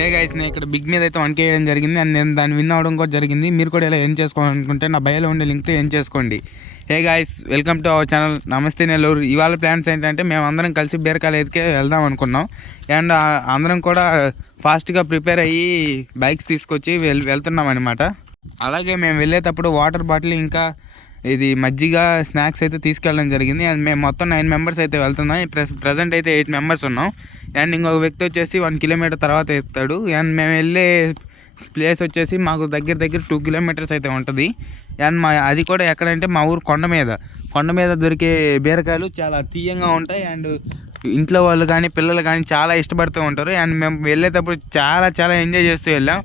Hey guys, నేను ఇక్కడ big మీద అయితే 1K వేయడం జరిగింది అండ్ నేను దాన్ని విన్ అవ్వడం కూడా జరిగింది. మీరు కూడా ఇలా ఏం చేసుకోవాలనుకుంటే నా బయోలో ఉండే లింక్తో ఏం చేసుకోండి. Hey guys, welcome to our channel నమస్తే నెల్లూరు. ఇవాళ ప్లాన్స్ ఏంటంటే మేము అందరం కలిసి బీరకాయలు ఎదికే వెళ్దాం అనుకున్నాం. అండ్ అందరం కూడా ఫాస్ట్గా ప్రిపేర్ అయ్యి బైక్స్ తీసుకొచ్చి వెళ్తున్నాం అనమాట. అలాగే మేము వెళ్ళేటప్పుడు వాటర్ బాటిల్ ఇంకా ఇది మజ్జిగ స్నాక్స్ అయితే తీసుకెళ్ళడం జరిగింది. అండ్ మేము మొత్తం 9 మెంబర్స్ అయితే వెళ్తున్నాం. ప్రజెంట్ అయితే 8 మెంబర్స్ ఉన్నాం. అండ్ ఇంకొక వ్యక్తి వచ్చేసి 1 కిలోమీటర్ తర్వాత ఎత్తాడు. అండ్ మేము వెళ్ళే ప్లేస్ వచ్చేసి మాకు దగ్గర 2 కిలోమీటర్స్ అయితే ఉంటుంది. అండ్ అది కూడా ఎక్కడంటే మా ఊరు కొండ మీద దొరికే బీరకాయలు చాలా తీయంగా ఉంటాయి. అండ్ ఇంట్లో వాళ్ళు కానీ పిల్లలు కానీ చాలా ఇష్టపడుతూ ఉంటారు. అండ్ మేము వెళ్ళేటప్పుడు చాలా ఎంజాయ్ చేస్తూ వెళ్ళాం.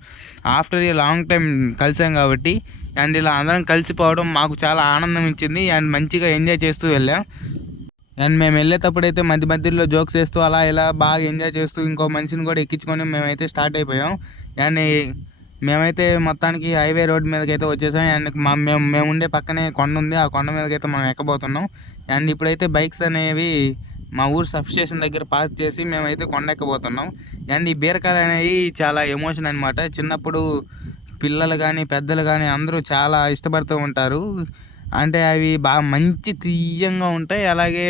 ఆఫ్టర్ ఏ లాంగ్ టైం కలిసాం కాబట్టి అండ్ ఇలా అందరం కలిసిపోవడం మాకు చాలా ఆనందం ఇచ్చింది. అండ్ మంచిగా ఎంజాయ్ చేస్తూ వెళ్ళాం. అండ్ మేము వెళ్ళేటప్పుడు అయితే మధ్యలో జోక్స్ వేస్తూ అలా ఇలా బాగా ఎంజాయ్ చేస్తూ ఇంకో మనిషిని కూడా ఎక్కించుకొని మేమైతే స్టార్ట్ అయిపోయాం. అండ్ మేమైతే మొత్తానికి హైవే రోడ్ మీదకి అయితే వచ్చేసాం. అండ్ మేము ఉండే పక్కనే కొండ ఉంది. ఆ కొండ మీదకైతే మనం ఎక్కబోతున్నాం. అండ్ ఇప్పుడైతే బైక్స్ అనేవి మా ఊరు సబ్స్టేషన్ దగ్గర పార్క్ చేసి మేమైతే కొండ ఎక్కబోతున్నాం. అండ్ ఈ బీరకాయలు అనేవి చాలా ఎమోషన్ అనమాట. చిన్నప్పుడు పిల్లలు కానీ పెద్దలు కానీ అందరూ చాలా ఇష్టపడుతూ ఉంటారు. అంటే అవి బాగా మంచి తీయంగా ఉంటాయి. అలాగే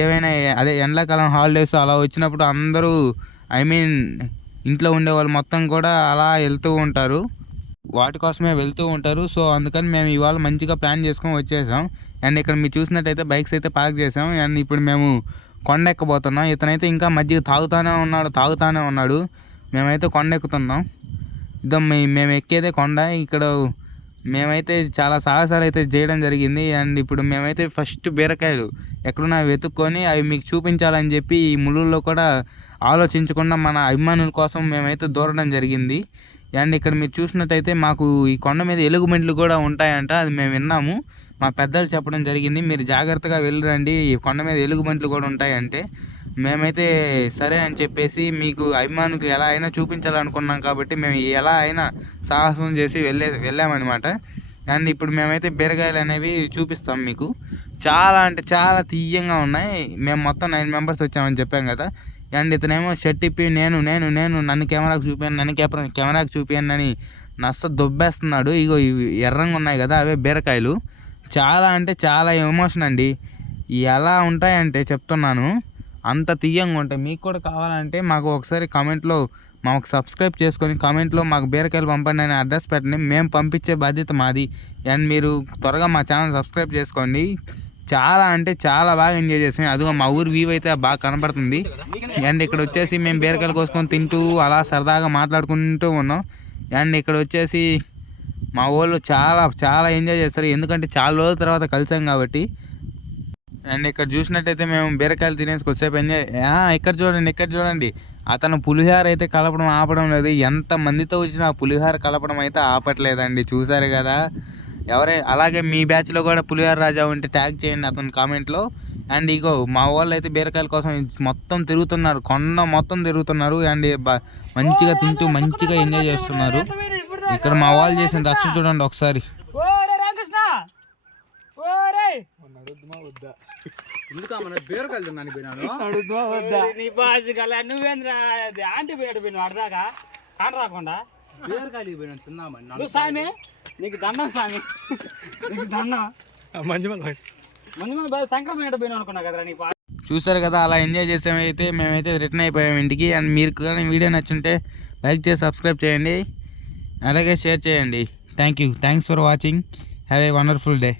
ఏవైనా అదే ఎండాకాలం హాలిడేస్ అలా వచ్చినప్పుడు అందరూ ఇంట్లో ఉండే వాళ్ళు మొత్తం కూడా అలా వెళ్తూ ఉంటారు, వాటి కోసమే వెళ్తూ ఉంటారు. సో అందుకని మేము ఇవాళ మంచిగా ప్లాన్ చేసుకొని వచ్చేసాం. అండ్ ఇక్కడ మీరు చూసినట్టయితే బైక్స్ అయితే పార్క్ చేసాం. అండ్ ఇప్పుడు మేము కొండ ఎక్కబోతున్నాం. ఇతనైతే ఇంకా మధ్య తాగుతానే ఉన్నాడు. మేమైతే కొండ ఎక్కుతున్నాం. మేము ఎక్కేదే కొండ. ఇక్కడ మేమైతే చాలా సాహసాలు అయితే చేయడం జరిగింది. అండ్ ఇప్పుడు మేమైతే ఫస్ట్ బీరకాయలు ఎక్కడున్నా వెతుక్కొని అవి మీకు చూపించాలని చెప్పి ఈ ముళ్ళుల్లో కూడా ఆలోచించకుండా మన అభిమానుల కోసం మేమైతే దూరడం జరిగింది. అండ్ ఇక్కడ మీరు చూసినట్టయితే మాకు ఈ కొండ మీద ఎలుగుబంట్లు కూడా ఉంటాయంట. అది మేము విన్నాము, మా పెద్దలు చెప్పడం జరిగింది. మీరు జాగ్రత్తగా వెళ్ళిరండి, ఈ కొండ మీద ఎలుగుబంట్లు కూడా ఉంటాయంటే మేమైతే సరే అని చెప్పేసి మీకు అభిమానులకు ఎలా అయినా చూపించాలనుకున్నాం కాబట్టి మేము ఎలా అయినా సాహసం చేసి వెళ్ళామన్నమాట. అండ్ ఇప్పుడు మేమైతే బీరకాయలు అనేవి చూపిస్తాం మీకు. చాలా అంటే చాలా తీయంగా ఉన్నాయి. మేము మొత్తం 9 మెంబర్స్ వచ్చామని చెప్పాం కదా. అండ్ ఇతనేమో షర్ట్ ఇప్పి నేను నన్ను కెమెరాకు చూపియండి అని నస్స దొబ్బేస్తున్నాడు. ఇగో ఇవి ఎర్రంగా ఉన్నాయి కదా, అవే బీరకాయలు. చాలా అంటే చాలా ఎమోషన్ అండి. ఎలా ఉంటాయంటే చెప్తున్నాను, అంత తీయంగా ఉంటాయి. మీకు కూడా కావాలంటే మాకు ఒకసారి కామెంట్లో మాకు సబ్స్క్రైబ్ చేసుకొని కామెంట్లో మాకు బీరకాయలు పంపండి అని అడ్రస్ పెట్టండి. మేము పంపించే బాధ్యత మాది. అండ్ మీరు త్వరగా మా ఛానల్ సబ్స్క్రైబ్ చేసుకోండి. చాలా అంటే చాలా బాగా ఎంజాయ్ చేసాం. అదిగో మా ఊరు వ్యూ అయితే బాగా కనపడుతుంది. అండ్ ఇక్కడ వచ్చేసి మేము బీరకాయలు కోసుకొని తింటూ అలా సరదాగా మాట్లాడుకుంటూ ఉన్నాం. అండ్ ఇక్కడ వచ్చేసి మా వాళ్ళు చాలా ఎంజాయ్ చేస్తారు, ఎందుకంటే చాలా రోజుల తర్వాత కలిసాం కాబట్టి. అండ్ ఇక్కడ చూసినట్టయితే మేము బీరకాయలు తినేసి కొద్దిసేపు ఎంజాయ్. ఇక్కడ చూడండి అతను పులిహోర అయితే కలపడం ఆపడం లేదు. ఎంత మందితో వచ్చినా పులిహోర కలపడం అయితే ఆపట్లేదండి. చూసారు కదా. అలాగే మీ బ్యాచ్లో కూడా పులిహోర రాజా ఉంటే ట్యాగ్ చేయండి అతని కామెంట్లో. అండ్ ఇగో మా వాళ్ళు అయితే బీరకాయల కోసం మొత్తం తిరుగుతున్నారు, కొండ మొత్తం తిరుగుతున్నారు. అండ్ మంచిగా తింటూ మంచిగా ఎంజాయ్ చేస్తున్నారు. ఇక్కడ మా వాళ్ళు చేసిన రచ్చ చూడండి ఒకసారి. నీకు దండం సామి, నీకు దండం. అనుకున్నా కదా. చూసారు కదా, అలా ఎంజాయ్ చేసామైతే మేమైతే రిటర్న్ అయిపోయాం ఇంటికి. అండ్ మీరు కానీ వీడియో నచ్చుంటే లైక్ చేసి సబ్స్క్రైబ్ చేయండి, అలాగే షేర్ చేయండి. Thanks for watching. Have a wonderful day.